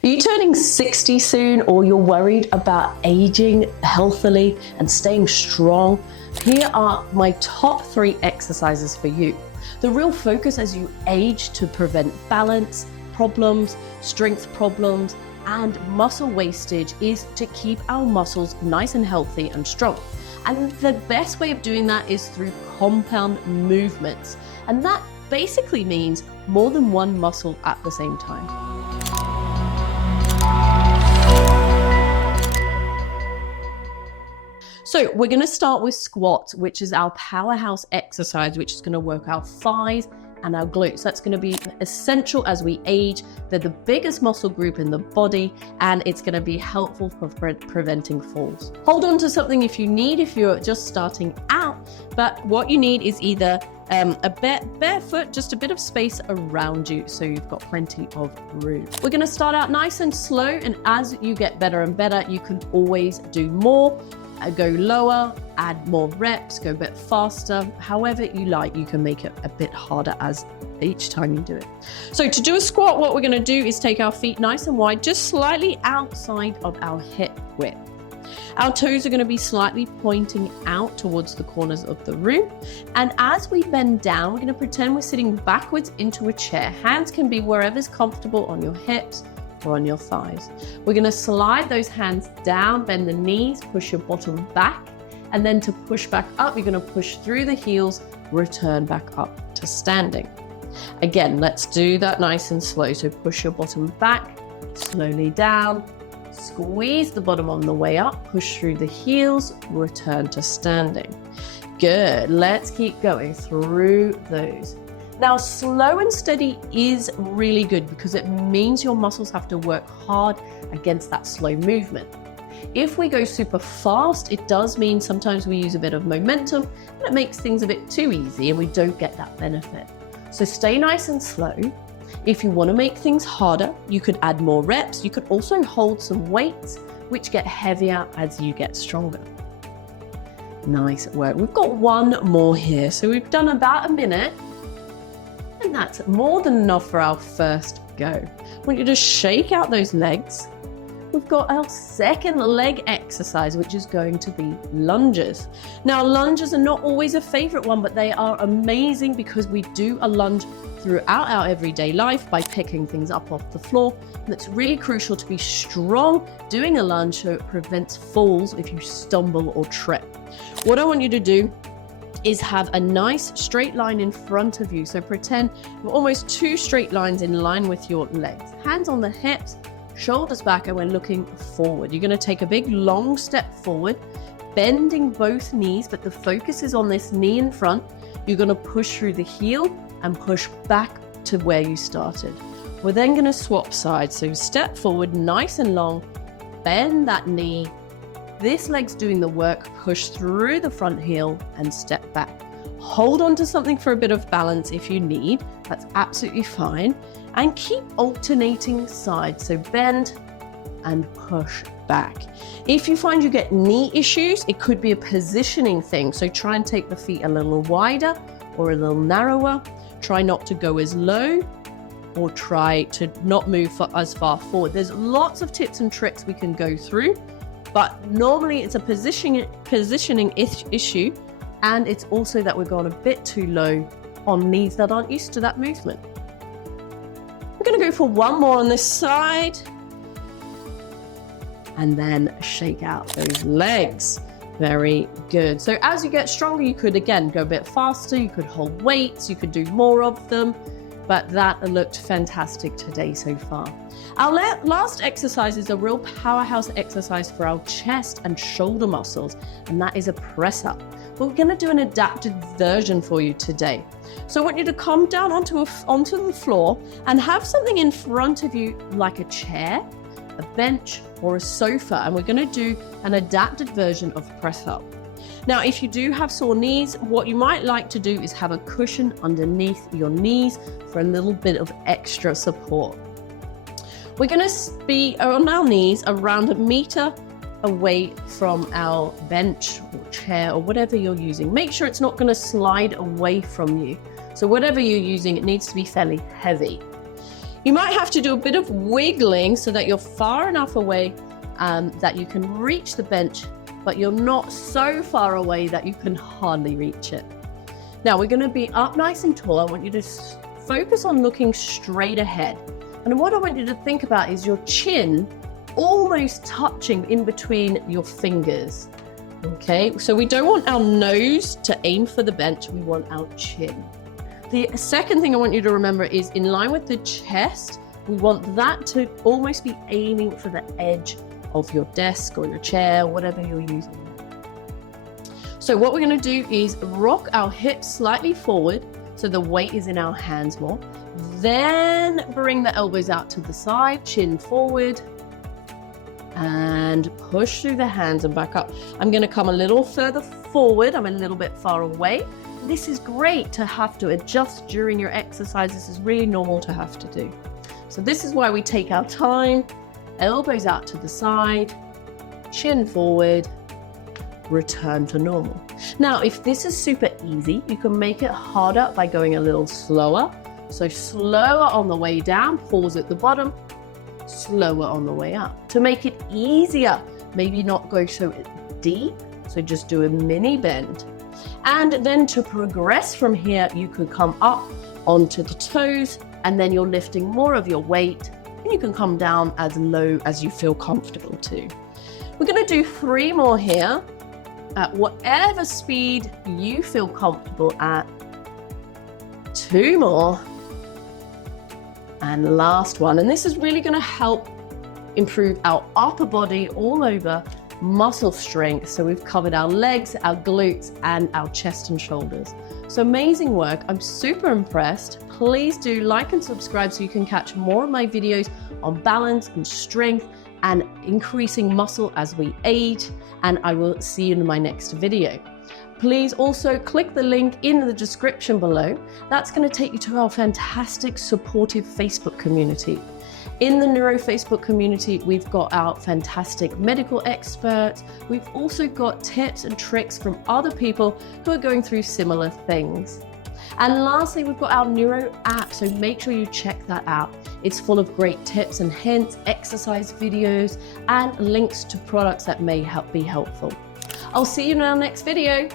Are you turning 60 soon, or you're worried about aging healthily and staying strong? Here are my top 3 exercises for you. The real focus as you age to prevent balance problems, strength problems, and muscle wastage is to keep our muscles nice and healthy and strong. And the best way of doing that is through compound movements. And that basically means more than one muscle at the same time. So we're going to start with squats, which is our powerhouse exercise, which is going to work our thighs and our glutes. That's going to be essential as we age. They're the biggest muscle group in the body, and it's going to be helpful for preventing falls. Hold on to something if you're just starting out, but what you need is either a barefoot, just a bit of space around you so you've got plenty of room. We're going to start out nice and slow, and as you get better and better, you can always do more. Go lower, add more reps, go a bit faster, however you like. You can make it a bit harder as each time you do it. So to do a squat, what we're going to do is take our feet nice and wide, just slightly outside of our hip width. Our toes are going to be slightly pointing out towards the corners of the room. And as we bend down, we're going to pretend we're sitting backwards into a chair. Hands can be wherever's comfortable on your hips or on your thighs. We're going to slide those hands down, bend the knees, push your bottom back, and then to push back up, you're going to push through the heels, return back up to standing. Again, let's do that nice and slow. So push your bottom back, slowly down, squeeze the bottom on the way up, push through the heels, return to standing. Good. Let's keep going through those. Now, slow and steady is really good because it means your muscles have to work hard against that slow movement. If we go super fast, it does mean sometimes we use a bit of momentum and it makes things a bit too easy and we don't get that benefit. So stay nice and slow. If you want to make things harder, you could add more reps. You could also hold some weights, which get heavier as you get stronger. Nice work. We've got one more here. So we've done about a minute. And that's more than enough for our first go. I want you to shake out those legs. We've got our second leg exercise, which is going to be lunges. Now, lunges are not always a favorite one, but they are amazing because we do a lunge throughout our everyday life by picking things up off the floor. And it's really crucial to be strong doing a lunge so it prevents falls if you stumble or trip. What I want you to do is have a nice straight line in front of you. So pretend we're almost 2 straight lines in line with your legs. Hands on the hips, shoulders back, and we're looking forward. You're going to take a big long step forward, bending both knees, but the focus is on this knee in front. You're going to push through the heel and push back to where you started. We're then going to swap sides. So step forward, nice and long, bend that knee. This leg's doing the work, push through the front heel and step back. Hold on to something for a bit of balance if you need, that's absolutely fine. And keep alternating sides, so bend and push back. If you find you get knee issues, it could be a positioning thing. So try and take the feet a little wider or a little narrower. Try not to go as low or try to not move as far forward. There's lots of tips and tricks we can go through. But normally it's a positioning issue, and it's also that we're going a bit too low on knees that aren't used to that movement. We're going to go for one more on this side and then shake out those legs. Very good. So as you get stronger, you could again go a bit faster, you could hold weights, you could do more of them, but that looked fantastic today so far. Our last exercise is a real powerhouse exercise for our chest and shoulder muscles, and that is a press up. We're going to do an adapted version for you today. So I want you to come down onto the floor and have something in front of you like a chair, a bench, or a sofa, and we're going to do an adapted version of press up. Now, if you do have sore knees, what you might like to do is have a cushion underneath your knees for a little bit of extra support. We're going to be on our knees around 1 meter away from our bench or chair or whatever you're using. Make sure it's not going to slide away from you. So whatever you're using, it needs to be fairly heavy. You might have to do a bit of wiggling so that you're far enough away that you can reach the bench, but you're not so far away that you can hardly reach it. Now we're going to be up nice and tall. I want you to focus on looking straight ahead. And what I want you to think about is your chin almost touching in between your fingers. Okay, so we don't want our nose to aim for the bench, we want our chin. The second thing I want you to remember is in line with the chest, we want that to almost be aiming for the edge of your desk or your chair, whatever you're using. So what we're going to do is rock our hips slightly forward so the weight is in our hands more. Then bring the elbows out to the side, chin forward, and push through the hands and back up. I'm going to come a little further forward. I'm a little bit far away. This is great to have to adjust during your exercise. This is really normal to have to do. So this is why we take our time. Elbows out to the side, chin forward, return to normal. Now, if this is super easy, you can make it harder by going a little slower. So slower on the way down, pause at the bottom, slower on the way up. To make it easier, maybe not go so deep, so just do a mini bend. And then to progress from here, you could come up onto the toes, and then you're lifting more of your weight, and you can come down as low as you feel comfortable to. We're going to do 3 more here at whatever speed you feel comfortable at. 2 more. And last one. And this is really going to help improve our upper body all over, muscle strength. So we've covered our legs, our glutes, and our chest and shoulders. So amazing work. I'm super impressed. Please do like and subscribe so you can catch more of my videos on balance and strength and increasing muscle as we age. And I will see you in my next video. Please also click the link in the description below. That's going to take you to our fantastic supportive Facebook community. In the Neuro Facebook community, we've got our fantastic medical experts. We've also got tips and tricks from other people who are going through similar things. And lastly, we've got our Neuro app, so make sure you check that out. It's full of great tips and hints, exercise videos, and links to products that may be helpful. I'll see you in our next video.